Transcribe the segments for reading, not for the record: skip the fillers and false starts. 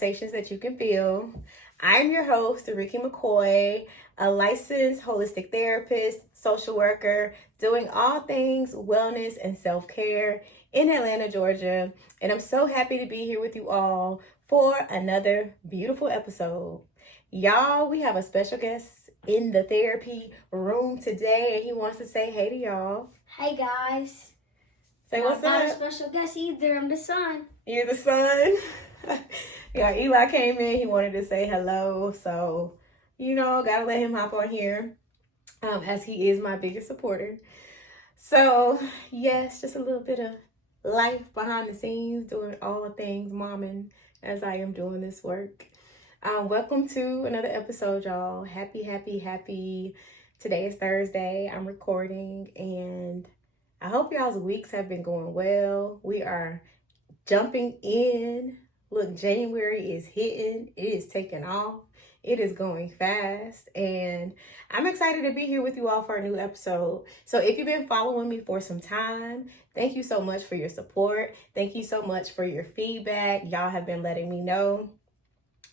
conversations that you can feel. I'm your host, Rikki McCoy, a licensed holistic therapist, social worker, doing all things wellness and self-care in Atlanta, Georgia. And I'm so happy to be here with you all for another beautiful episode. Y'all, we have a special guest in the therapy room today, and he wants to say hey to y'all. Hey guys. Say what's up. Not a special guest either. I'm the son. You're the son? Yeah, Eli came in. He wanted to say hello. So, gotta let him hop on here as he is my biggest supporter. So, yes, just a little bit of life behind the scenes, doing all things momming as I am doing this work. Welcome to another episode, y'all. Happy. Today is Thursday. I'm recording, and I hope y'all's weeks have been going well. We are jumping in. Look, January is hitting. It is taking off. It is going fast, and I'm excited to be here with you all for a new episode. So if you've been following me for some time, thank you so much for your support. Thank you so much for your feedback. Y'all have been letting me know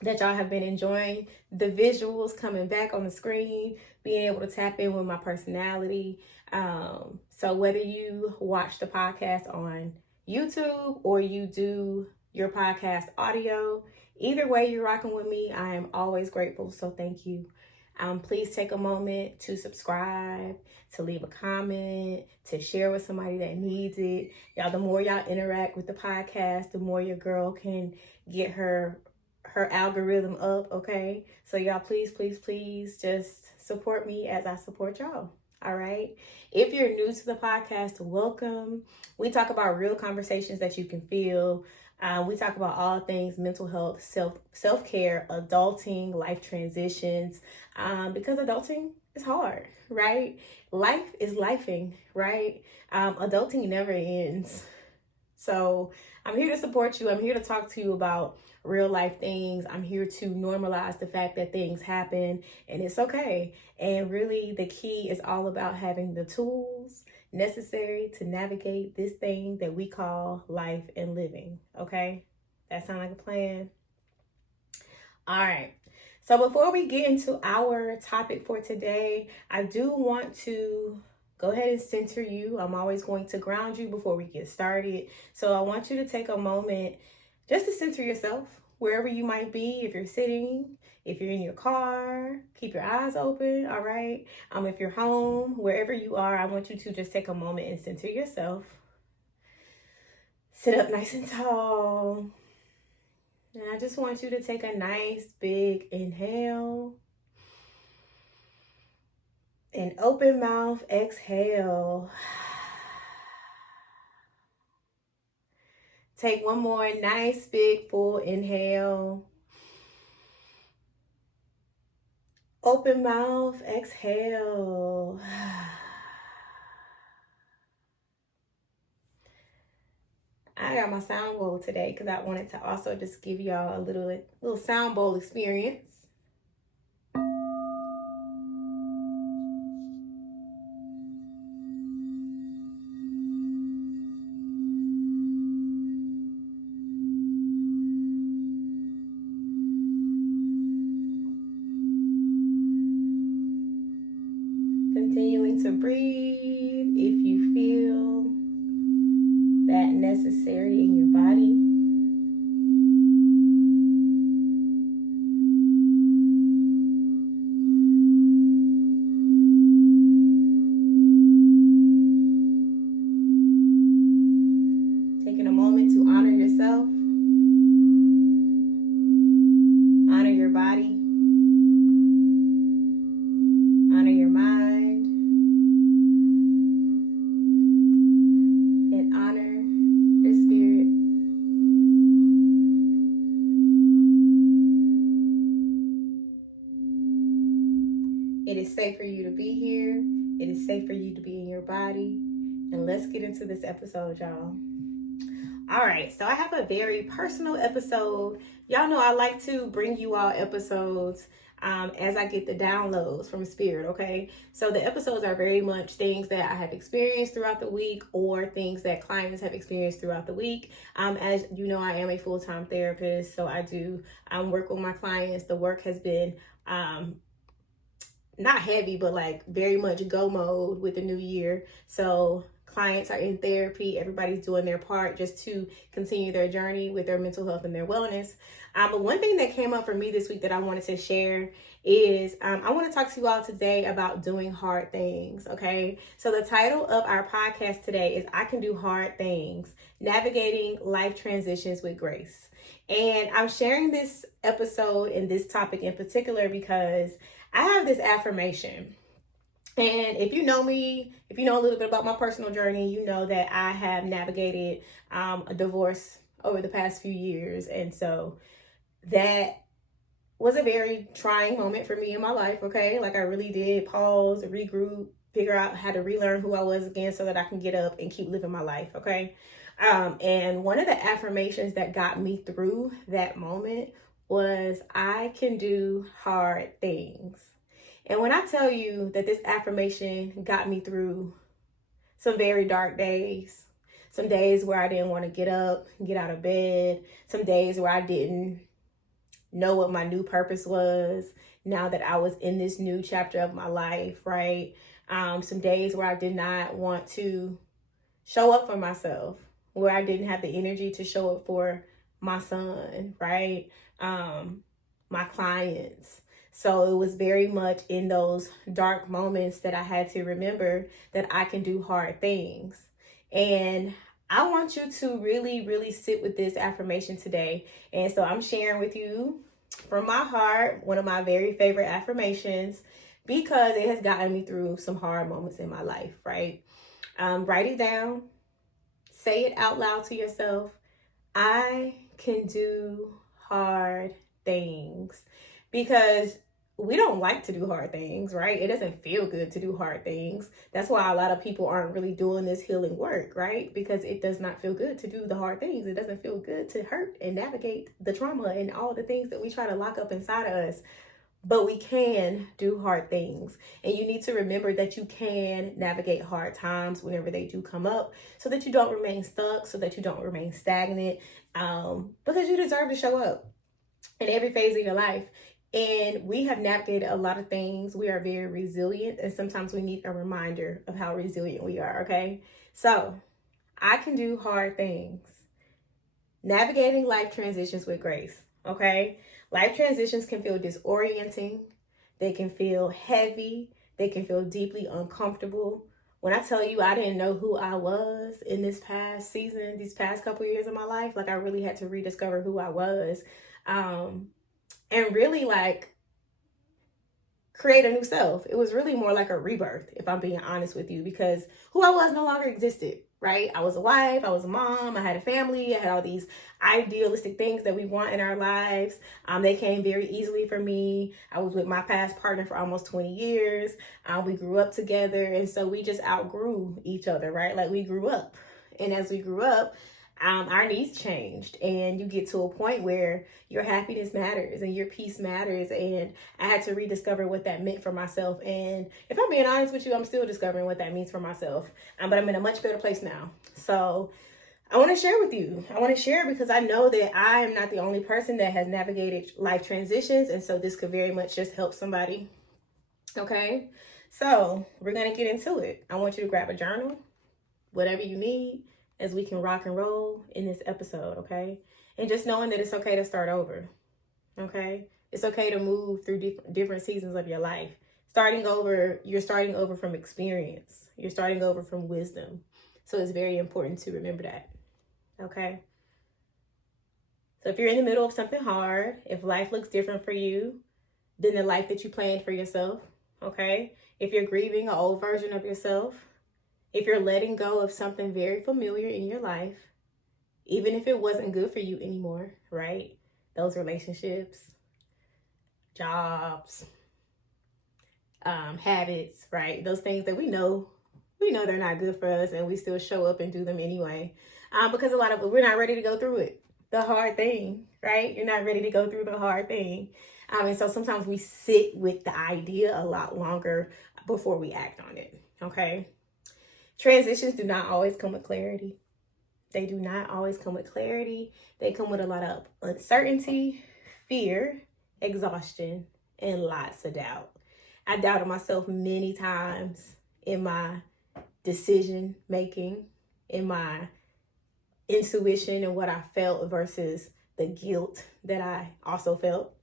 that y'all have been enjoying the visuals coming back on the screen, being able to tap in with my personality. So whether you watch the podcast on YouTube or you do your podcast audio, either way you're rocking with me, I am always grateful. So thank you. Please take a moment to subscribe, to leave a comment, to share with somebody that needs it. Y'all, the more y'all interact with the podcast, the more your girl can get her algorithm up, okay? So y'all, please just support me as I support y'all. All right. If you're new to the podcast, welcome. We talk about real conversations that you can feel. We talk about all things mental health, self-care, adulting, life transitions, because adulting is hard, right? Life is lifing, right? Adulting never ends. So I'm here to support you. I'm here to talk to you about real life things. I'm here to normalize the fact that things happen and it's okay. And really the key is all about having the tools necessary to navigate this thing that we call life and living. Okay? That sound like a plan? All right. So before we get into our topic for today, I do want to go ahead and center you. I'm always going to ground you before we get started. So I want you to take a moment just to center yourself wherever you might be. If you're sitting, if you're in your car, keep your eyes open, all right? If you're home, wherever you are, I want you to just take a moment and center yourself. Sit up nice and tall. And I just want you to take a nice big inhale. And open mouth, exhale. Take one more nice, big, full inhale. Open mouth, exhale. I got my sound bowl today because I wanted to also just give y'all a little sound bowl experience. Continuing to breathe if you feel that necessary in your body. Taking a moment to honor yourself, honor your body, honor your mind, and honor your spirit. It is safe for you to be here. It is safe for you to be in your body. And let's get into this episode, y'all. All right, so I have a very personal episode. Y'all know I like to bring you all episodes as I get the downloads from Spirit, okay? So the episodes are very much things that I have experienced throughout the week or things that clients have experienced throughout the week. As you know, I am a full-time therapist, so I do work with my clients. The work has been not heavy, but like very much go mode with the new year. So clients are in therapy. Everybody's doing their part just to continue their journey with their mental health and their wellness. But one thing that came up for me this week that I wanted to share is I want to talk to you all today about doing hard things. Okay. So the title of our podcast today is I Can Do Hard Things, Navigating Life Transitions with Grace. And I'm sharing this episode and this topic in particular because I have this affirmation. And if you know me, if you know a little bit about my personal journey, you know that I have navigated a divorce over the past few years. And so that was a very trying moment for me in my life, okay? Like I really did pause, regroup, figure out how to relearn who I was again so that I can get up and keep living my life, okay? And one of the affirmations that got me through that moment was I can do hard things. And when I tell you that this affirmation got me through some very dark days, some days where I didn't want to get up, get out of bed, some days where I didn't know what my new purpose was now that I was in this new chapter of my life, right? Some days where I did not want to show up for myself, where I didn't have the energy to show up for my son, right? My clients. So it was very much in those dark moments that I had to remember that I can do hard things. And I want you to really, really sit with this affirmation today. And so I'm sharing with you from my heart, one of my very favorite affirmations, because it has gotten me through some hard moments in my life, right? Write it down, say it out loud to yourself. I can do hard things, because we don't like to do hard things, right? It doesn't feel good to do hard things. That's why a lot of people aren't really doing this healing work, right? Because it does not feel good to do the hard things. It doesn't feel good to hurt and navigate the trauma and all the things that we try to lock up inside of us. But we can do hard things. And you need to remember that you can navigate hard times whenever they do come up, so that you don't remain stuck, so that you don't remain stagnant, because you deserve to show up in every phase of your life. And we have navigated a lot of things. We are very resilient, and sometimes we need a reminder of how resilient we are, okay? So, I can do hard things. Navigating life transitions with grace, okay? Life transitions can feel disorienting. They can feel heavy. They can feel deeply uncomfortable. When I tell you I didn't know who I was in this past season, these past couple years of my life, like I really had to rediscover who I was. And really like create a new self. It was really more like a rebirth, if I'm being honest with you, because who I was no longer existed, right? I was a wife, I was a mom, I had a family, I had all these idealistic things that we want in our lives. They came very easily for me. I was with my past partner for almost 20 years. We grew up together, and so we just outgrew each other, right? Like we grew up. And as we grew up, our needs changed, and you get to a point where your happiness matters and your peace matters. And I had to rediscover what that meant for myself. And if I'm being honest with you, I'm still discovering what that means for myself. But I'm in a much better place now. So I want to share with you. I want to share because I know that I am not the only person that has navigated life transitions. And so this could very much just help somebody. Okay. So we're going to get into it. I want you to grab a journal, whatever you need, as we can rock and roll in this episode, okay? And just knowing that it's okay to start over, okay? It's okay to move through different seasons of your life. You're starting over from experience. You're starting over from wisdom. So it's very important to remember that, okay? So if you're in the middle of something hard, if life looks different for you than the life that you planned for yourself, okay? If you're grieving an old version of yourself, if you're letting go of something very familiar in your life, even if it wasn't good for you anymore, right? Those relationships, jobs, habits, right? Those things that we know they're not good for us, and we still show up and do them anyway. Because we're not ready to go through it. The hard thing, right? You're not ready to go through the hard thing. And so sometimes we sit with the idea a lot longer before we act on it. Okay. Transitions do not always come with clarity. They do not always come with clarity. They come with a lot of uncertainty, fear, exhaustion, and lots of doubt. I doubted myself many times in my decision making, in my intuition and what I felt versus the guilt that I also felt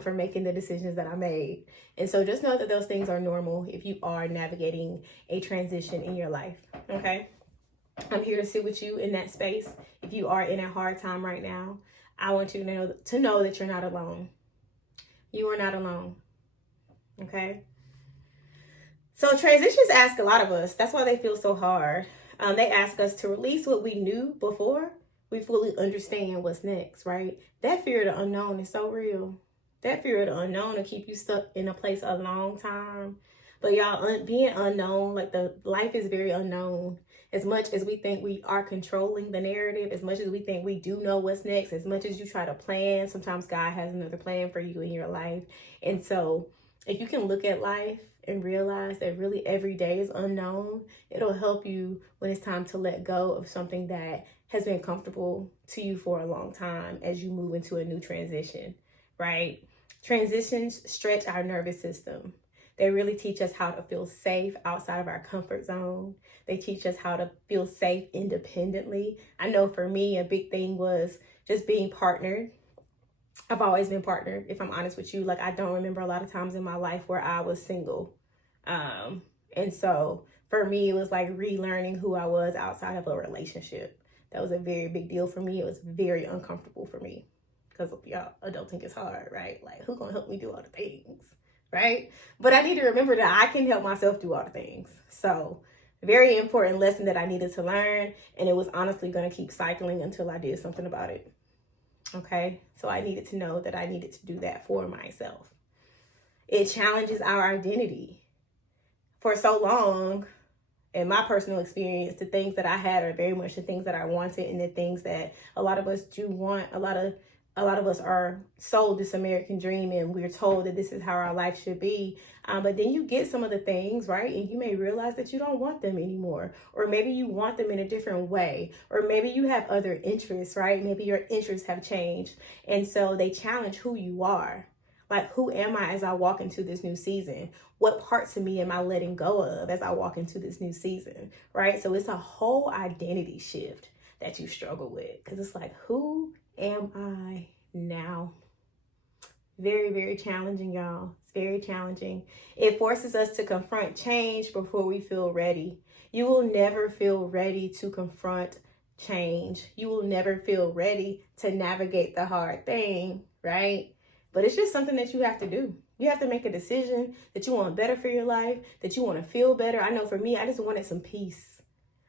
for making the decisions that I made. And so just know that those things are normal if you are navigating a transition in your life. Okay. I'm here to sit with you in that space. If you are in a hard time right now, I want you to know that you're not alone. You are not alone. Okay. So transitions ask a lot of us. That's why they feel so hard. They ask us to release what we knew before we fully understand what's next, right? That fear of the unknown is so real. That fear of the unknown will keep you stuck in a place a long time. But y'all, being unknown, like the life is very unknown. As much as we think we are controlling the narrative, as much as we think we do know what's next, as much as you try to plan, sometimes God has another plan for you in your life. And so if you can look at life and realize that really every day is unknown, it'll help you when it's time to let go of something that has been comfortable to you for a long time as you move into a new transition, right? Transitions stretch our nervous system. They really teach us how to feel safe outside of our comfort zone. They teach us how to feel safe independently. I know for me, a big thing was just being partnered. I've always been partnered, if I'm honest with you. Like, I don't remember a lot of times in my life where I was single. And so for me, it was like relearning who I was outside of a relationship. That was a very big deal for me. It was very uncomfortable for me because y'all, adulting is hard, right? Like, who's going to help me do all the things, right? But I need to remember that I can help myself do all the things. So very important lesson that I needed to learn. And it was honestly going to keep cycling until I did something about it. Okay, so I needed to know that I needed to do that for myself. It challenges our identity. For so long, in my personal experience, the things that I had are very much the things that I wanted, and the things that a lot of us do want. A lot of us are sold this American dream, and we're told that this is how our life should be. But then you get some of the things, right? And you may realize that you don't want them anymore. Or maybe you want them in a different way. Or maybe you have other interests, right? Maybe your interests have changed. And so they challenge who you are. Like, who am I as I walk into this new season? What parts of me am I letting go of as I walk into this new season, right? So it's a whole identity shift that you struggle with. Because it's like, who am I now? Very, very challenging, y'all. It's very challenging. It forces us to confront change before we feel ready. You will never feel ready to confront change. You will never feel ready to navigate the hard thing, right? But it's just something that you have to do. You have to make a decision that you want better for your life, that you want to feel better. I know for me, I just wanted some peace.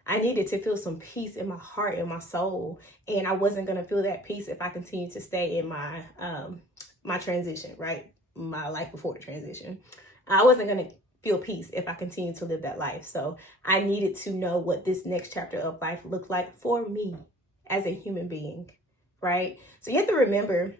I needed to feel some peace in my heart and my soul. And I wasn't going to feel that peace if I continued to stay in my my transition, right? My life before the transition. I wasn't going to feel peace if I continued to live that life. So I needed to know what this next chapter of life looked like for me as a human being, right? So you have to remember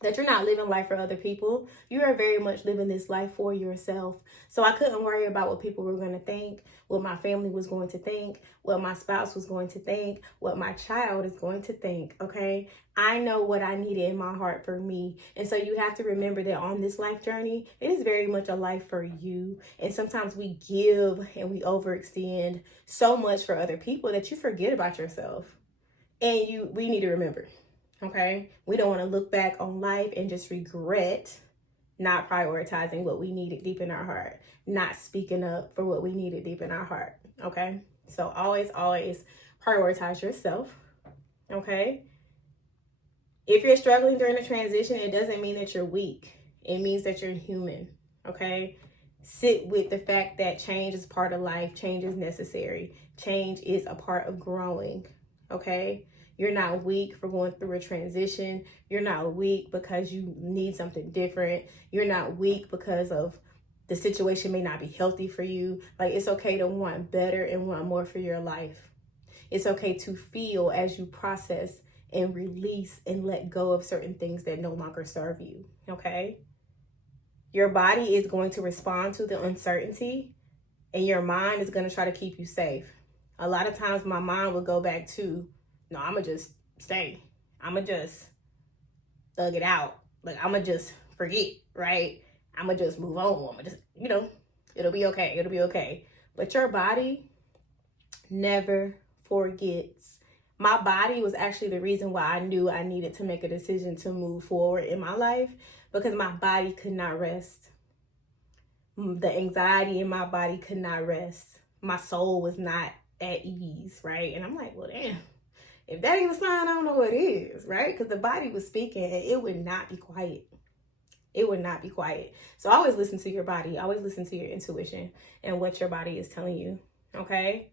that you're not living life for other people. You are very much living this life for yourself. So I couldn't worry about what people were going to think, what my family was going to think, what my spouse was going to think, what my child is going to think, okay? I know what I needed in my heart for me. And so you have to remember that on this life journey, it is very much a life for you. And sometimes we give and we overextend so much for other people that you forget about yourself. And we need to remember. Okay, we don't want to look back on life and just regret not prioritizing what we needed deep in our heart, not speaking up for what we needed deep in our heart. Okay, so always prioritize yourself. Okay, if you're struggling during the transition, it doesn't mean that you're weak. It means that you're human. Okay, sit with the fact that change is part of life. Change is necessary. Change is a part of growing. Okay. You're not weak for going through a transition. You're not weak because you need something different. You're not weak because of the situation may not be healthy for you. Like, it's okay to want better and want more for your life. It's okay to feel as you process and release and let go of certain things that no longer serve you. Okay? Your body is going to respond to the uncertainty, and your mind is going to try to keep you safe. A lot of times my mind will go back to, no, I'm going to just stay. I'm going to just thug it out. Like, I'm going to just forget, right? I'm going to just move on. I'm going to just, it'll be okay. It'll be okay. But your body never forgets. My body was actually the reason why I knew I needed to make a decision to move forward in my life, because my body could not rest. The anxiety in my body could not rest. My soul was not at ease, right? And I'm like, well, damn, if that ain't a sign, I don't know what is, right? Because the body was speaking and it would not be quiet. It would not be quiet. So always listen to your body. Always listen to your intuition and what your body is telling you, okay?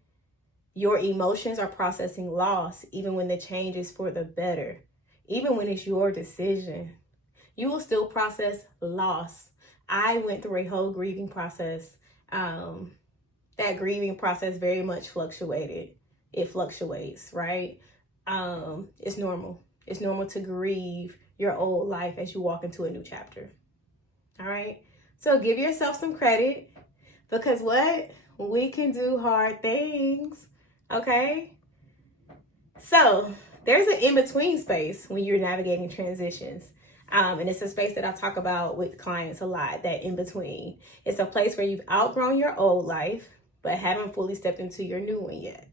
Your emotions are processing loss, even when the change is for the better. Even when it's your decision, you will still process loss. I went through a whole grieving process. That grieving process very much fluctuated. It fluctuates, right? It's normal. It's normal to grieve your old life as you walk into a new chapter. All right. So give yourself some credit, because what? We can do hard things. Okay. So there's an in-between space when you're navigating transitions. And it's a space that I talk about with clients a lot, that in-between. It's a place where you've outgrown your old life, but haven't fully stepped into your new one yet.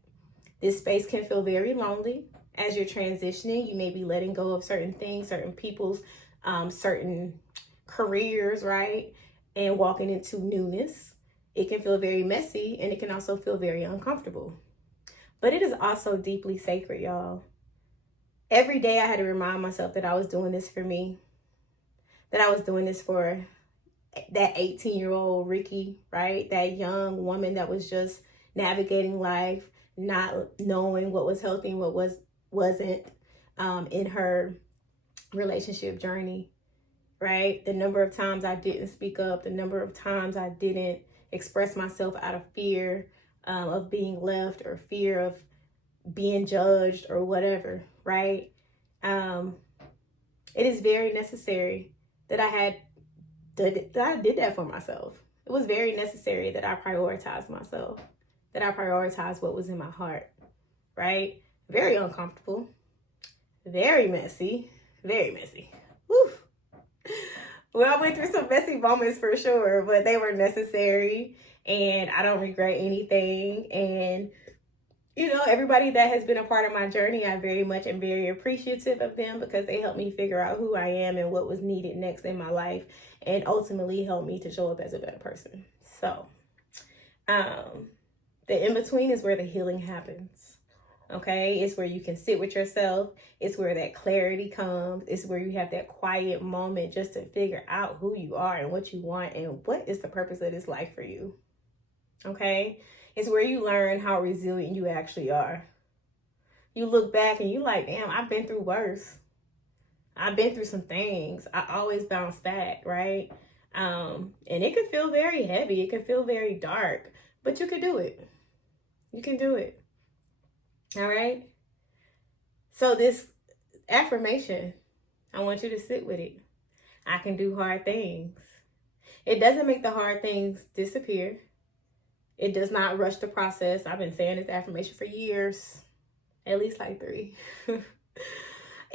This space can feel very lonely. As you're transitioning, you may be letting go of certain things, certain people's, certain careers, right? And walking into newness. It can feel very messy, and it can also feel very uncomfortable. But it is also deeply sacred, y'all. Every day I had to remind myself that I was doing this for me, that I was doing this for that 18-year-old Rikki, right? That young woman that was just navigating life, not knowing what was healthy and what wasn't in her relationship journey, right? The number of times I didn't speak up, the number of times I didn't express myself out of fear of being left, or fear of being judged, or whatever, right? It is very necessary that I did that for myself. It was very necessary that I prioritized myself, that I prioritized what was in my heart, right? Very uncomfortable, very messy, very messy. Whew. Well, I went through some messy moments for sure, but they were necessary, and I don't regret anything. And everybody that has been a part of my journey, I very much am very appreciative of them, because they helped me figure out who I am and what was needed next in my life, and ultimately helped me to show up as a better person. So, the in-between is where the healing happens. Okay, it's where you can sit with yourself. It's where that clarity comes. It's where you have that quiet moment just to figure out who you are and what you want and what is the purpose of this life for you. Okay, it's where you learn how resilient you actually are. You look back and you're like, damn, I've been through worse. I've been through some things. I always bounce back, right? And it can feel very heavy. It can feel very dark, but you can do it. You can do it. All right. So this affirmation, I want you to sit with it. I can do hard things. It doesn't make the hard things disappear. It does not rush the process. I've been saying this affirmation for years, at least like 3.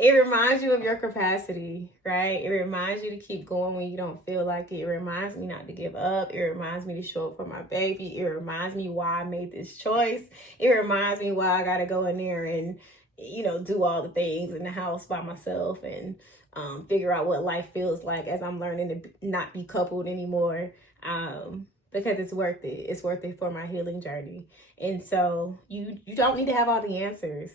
It reminds you of your capacity, right? It reminds you to keep going when you don't feel like it. It reminds me not to give up. It reminds me to show up for my baby. It reminds me why I made this choice. It reminds me why I got to go in there and, do all the things in the house by myself and figure out what life feels like as I'm learning to not be coupled anymore. Because it's worth it. It's worth it for my healing journey. And so you don't need to have all the answers,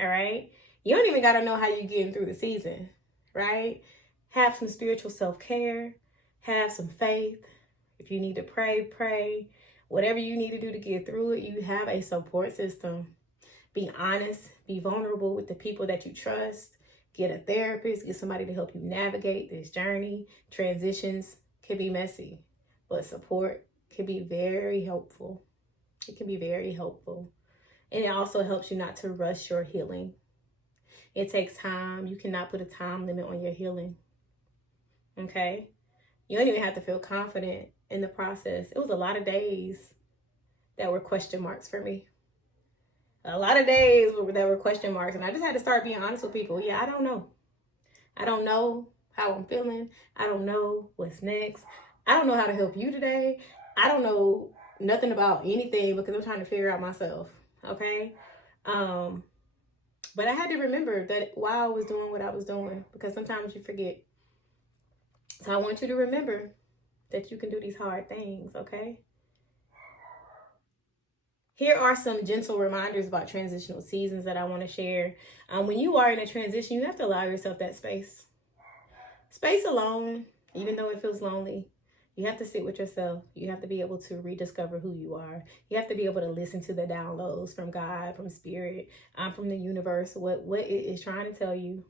all right? You don't even got to know how you're getting through the season, right? Have some spiritual self-care. Have some faith. If you need to pray, pray. Whatever you need to do to get through it, you have a support system. Be honest. Be vulnerable with the people that you trust. Get a therapist. Get somebody to help you navigate this journey. Transitions can be messy, but support can be very helpful. It can be very helpful. And it also helps you not to rush your healing. It takes time. You cannot put a time limit on your healing. Okay? You don't even have to feel confident in the process. It was a lot of days that were question marks for me. A lot of days that were question marks. And I just had to start being honest with people. Yeah, I don't know. I don't know how I'm feeling. I don't know what's next. I don't know how to help you today. I don't know nothing about anything because I'm trying to figure out myself. Okay? But I had to remember that while I was doing what I was doing, because sometimes you forget. So I want you to remember that you can do these hard things, okay? Here are some gentle reminders about transitional seasons that I want to share. When you are in a transition, you have to allow yourself that space. Space alone, even though it feels lonely. You have to sit with yourself. You have to be able to rediscover who you are. You have to be able to listen to the downloads from God, from spirit, from the universe, what it is trying to tell you.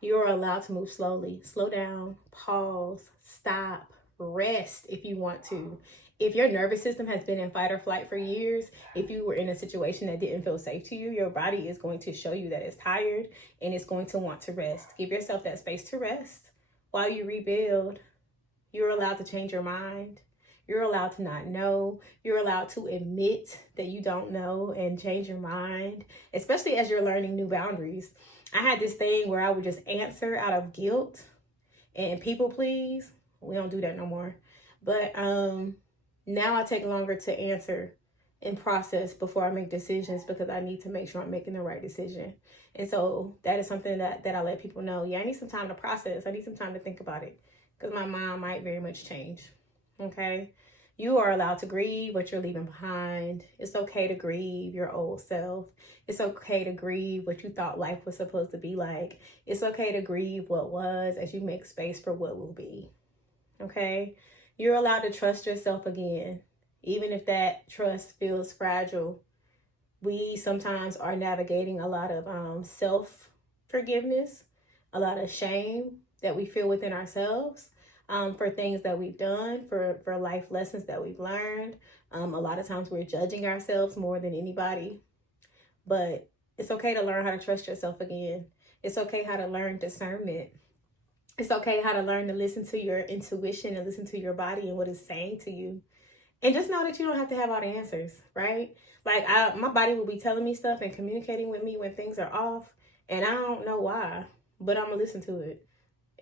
You are allowed to move slowly. Slow down, pause, stop, rest if you want to. If your nervous system has been in fight or flight for years, if you were in a situation that didn't feel safe to you, your body is going to show you that it's tired and it's going to want to rest. Give yourself that space to rest while you rebuild. You're allowed to change your mind. You're allowed to not know. You're allowed to admit that you don't know and change your mind, especially as you're learning new boundaries. I had this thing where I would just answer out of guilt and people please. We don't do that no more. But now I take longer to answer and process before I make decisions because I need to make sure I'm making the right decision. And so that is something that I let people know. Yeah, I need some time to process. I need some time to think about it because my mind might very much change. Okay? You are allowed to grieve what you're leaving behind. It's okay to grieve your old self. It's okay to grieve what you thought life was supposed to be like. It's okay to grieve what was as you make space for what will be. Okay? You're allowed to trust yourself again, even if that trust feels fragile. We sometimes are navigating a lot of self-forgiveness, a lot of shame that we feel within ourselves. For things that we've done, for life lessons that we've learned. A lot of times we're judging ourselves more than anybody. But it's okay to learn how to trust yourself again. It's okay how to learn discernment. It's okay how to learn to listen to your intuition and listen to your body and what it's saying to you. And just know that you don't have to have all the answers, right? Like my body will be telling me stuff and communicating with me when things are off. And I don't know why, but I'm going to listen to it.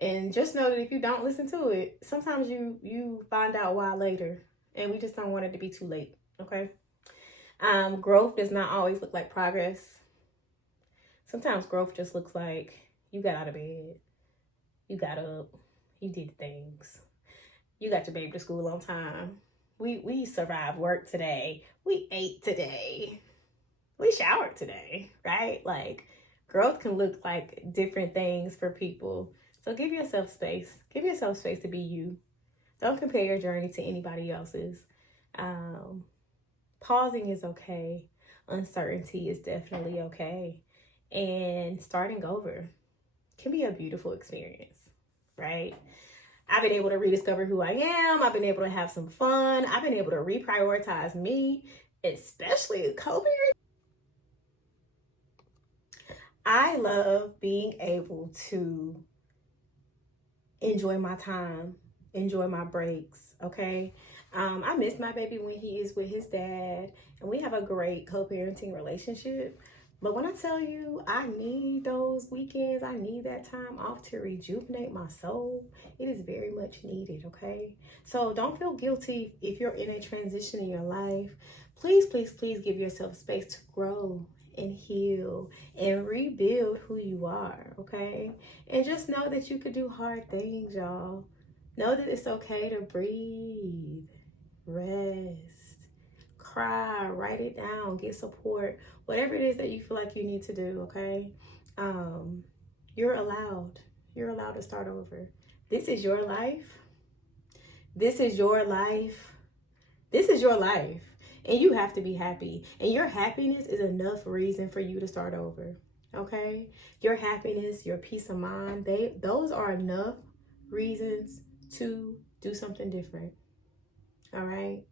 And just know that if you don't listen to it, sometimes you find out why later. And we just don't want it to be too late, okay? Growth does not always look like progress. Sometimes growth just looks like you got out of bed. You got up. You did things. You got your baby to school on time. We survived work today. We ate today. We showered today, right? Like, growth can look like different things for people. So give yourself space. Give yourself space to be you. Don't compare your journey to anybody else's. Pausing is okay. Uncertainty is definitely okay. And starting over can be a beautiful experience, right? I've been able to rediscover who I am. I've been able to have some fun. I've been able to reprioritize me, especially COVID. I love being able to enjoy my time, enjoy my breaks, okay? I miss my baby when he is with his dad, and we have a great co-parenting relationship. But when I tell you I need those weekends, I need that time off to rejuvenate my soul, it is very much needed, okay? So don't feel guilty if you're in a transition in your life. Please, please, please give yourself space to grow and heal and rebuild who you are, okay? And just know that you could do hard things, y'all. Know that it's okay to breathe, rest, cry, write it down, get support, whatever it is that you feel like you need to do, okay? You're allowed to start over. This is your life. This is your life. This is your life. And you have to be happy. And your happiness is enough reason for you to start over. Okay? Your happiness, your peace of mind, those are enough reasons to do something different. All right?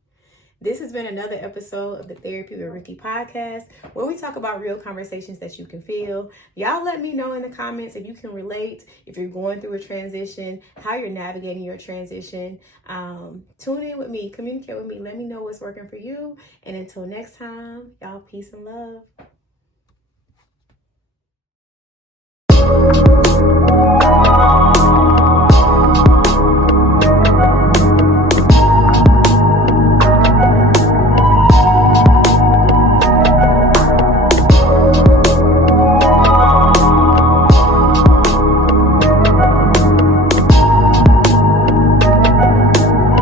This has been another episode of the Therapy with Rikki podcast, where we talk about real conversations that you can feel. Y'all let me know in the comments if you can relate, if you're going through a transition, how you're navigating your transition. Tune in with me, communicate with me, let me know what's working for you. And until next time, y'all, peace and love.